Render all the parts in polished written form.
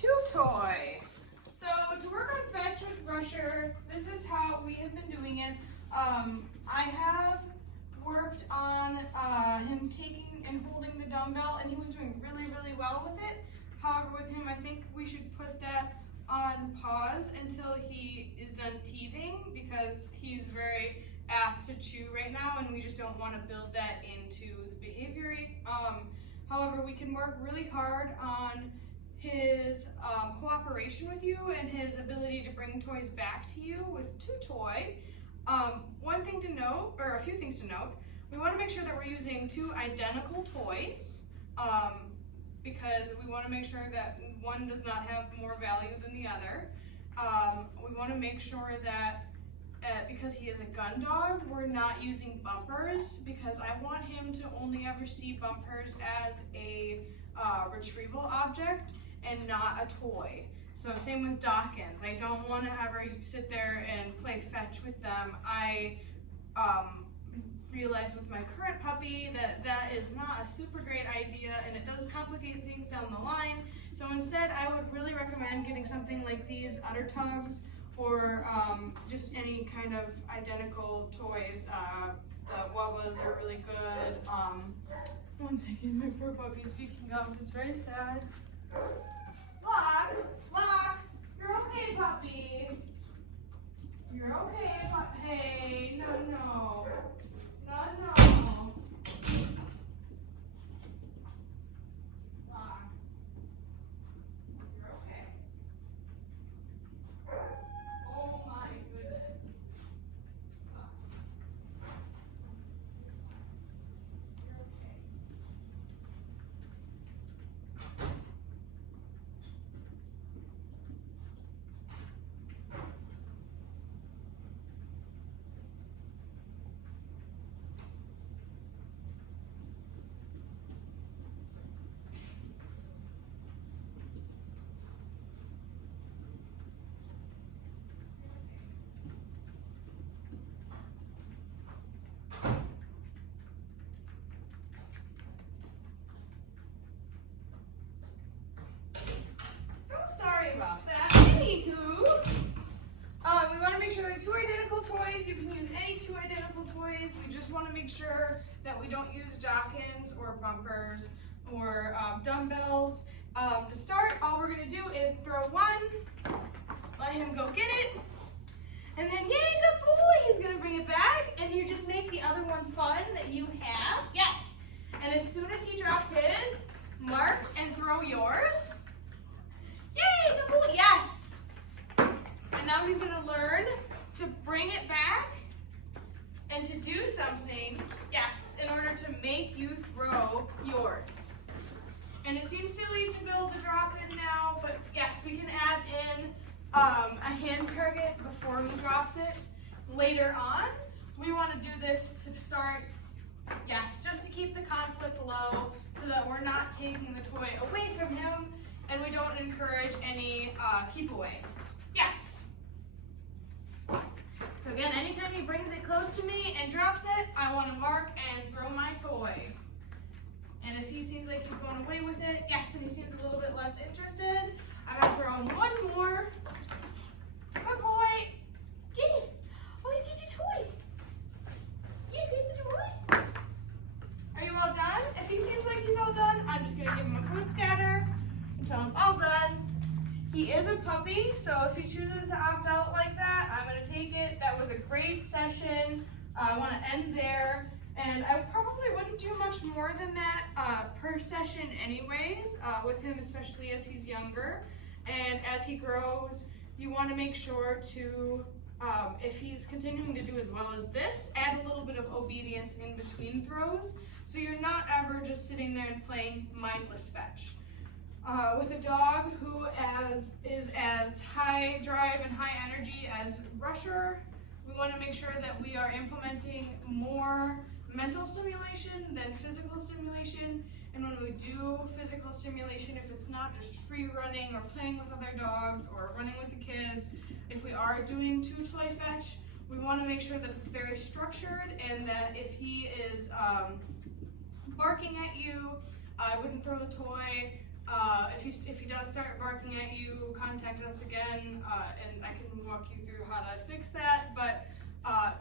Two toy. So to work on fetch with Rusher, this is how we have been doing it. I have worked on him taking and holding the dumbbell, and he was doing really well with it. However, with him, I think we should put that on pause until he is done teething, because he's very apt to chew right now, and we just don't want to build that into the behavior. However, we can work really hard on his cooperation with you and his ability to bring toys back to you with Two Toy. One thing to note, or a few things to note, we want to make sure that we're using two identical toys, because we want to make sure that one does not have more value than the other. We want to make sure that because he is a gun dog, we're not using bumpers, because I want him to only ever see bumpers as a retrieval object and not a toy. So same with Dawkins. I don't want to ever sit there and play fetch with them. I realized with my current puppy that that is not a super great idea, and it does complicate things down the line. So instead, I would really recommend getting something like these Udder Tugs, or just any kind of identical toys. The Wubba's are really good. One second, my poor puppy speaking up is very sad. Lock, you're okay, puppy. You're okay, hey, no. Lock, you're okay. Oh my goodness. You're okay. Sorry about that. Anywho, we want to make sure they're two identical toys. You can use any two identical toys. We just want to make sure that we don't use Dawkins or bumpers or dumbbells. To start, all we're going to do is throw one, let him go get it, and then yay, good boy, he's going to bring it back, and you just make the other one fun that you have. Yes. And as soon as he drops his, mark and throw yours. Yay, good boy, yes! And now he's gonna learn to bring it back and to do something, yes, in order to make you throw yours. And it seems silly to build the drop-in now, but yes, we can add in a hand target before he drops it later on. We want to do this to start, yes, just to keep the conflict low so that we're not taking the toy away from him, and we don't encourage any keep away. Yes. So again, anytime he brings it close to me and drops it, I want to mark and throw my toy. And if he seems like he's going away with it, yes, and he seems a little bit less interested, I'm going to throw him one more. Good boy. Get it. Oh, you get your toy. You get the toy. Are you all done? If he seems like he's all done, I'm just going to give him a fruit scatter until I'm all done. He is a puppy, so if he chooses to opt out like that, I'm going to take it. That was a great session. I want to end there. And I probably wouldn't do much more than that per session anyways, with him, especially as he's younger. And as he grows, you want to make sure to, if he's continuing to do as well as this, add a little bit of obedience in between throws, so you're not ever just sitting there and playing mindless fetch. With a dog who is as high drive and high energy as Rusher, we want to make sure that we are implementing more mental stimulation than physical stimulation. And when we do physical stimulation, if it's not just free running or playing with other dogs or running with the kids, if we are doing two toy fetch, we want to make sure that it's very structured, and that if he is barking at you, I wouldn't throw the toy. If he does start barking at you, contact us again, and I can walk you through how to fix that. But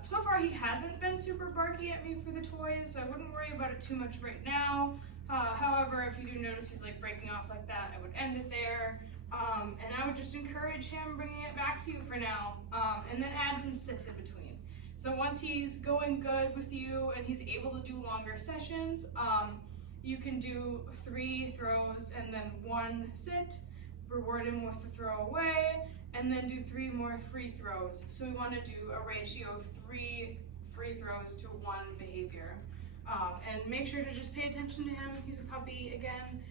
so far he hasn't been super barky at me for the toys, so I wouldn't worry about it too much right now. However, if you do notice he's like breaking off like that, I would end it there. And I would just encourage him bringing it back to you for now, and then add some sits in between. So once he's going good with you and he's able to do longer sessions, you can do 3 throws and then 1 sit, reward him with the throw away, and then do 3 more free throws. So we want to do a ratio of 3 free throws to 1 behavior. And make sure to just pay attention to him. He's a puppy again.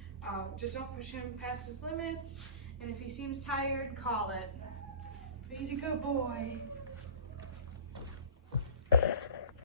Just don't push him past his limits. And if he seems tired, call it. But he's a good boy.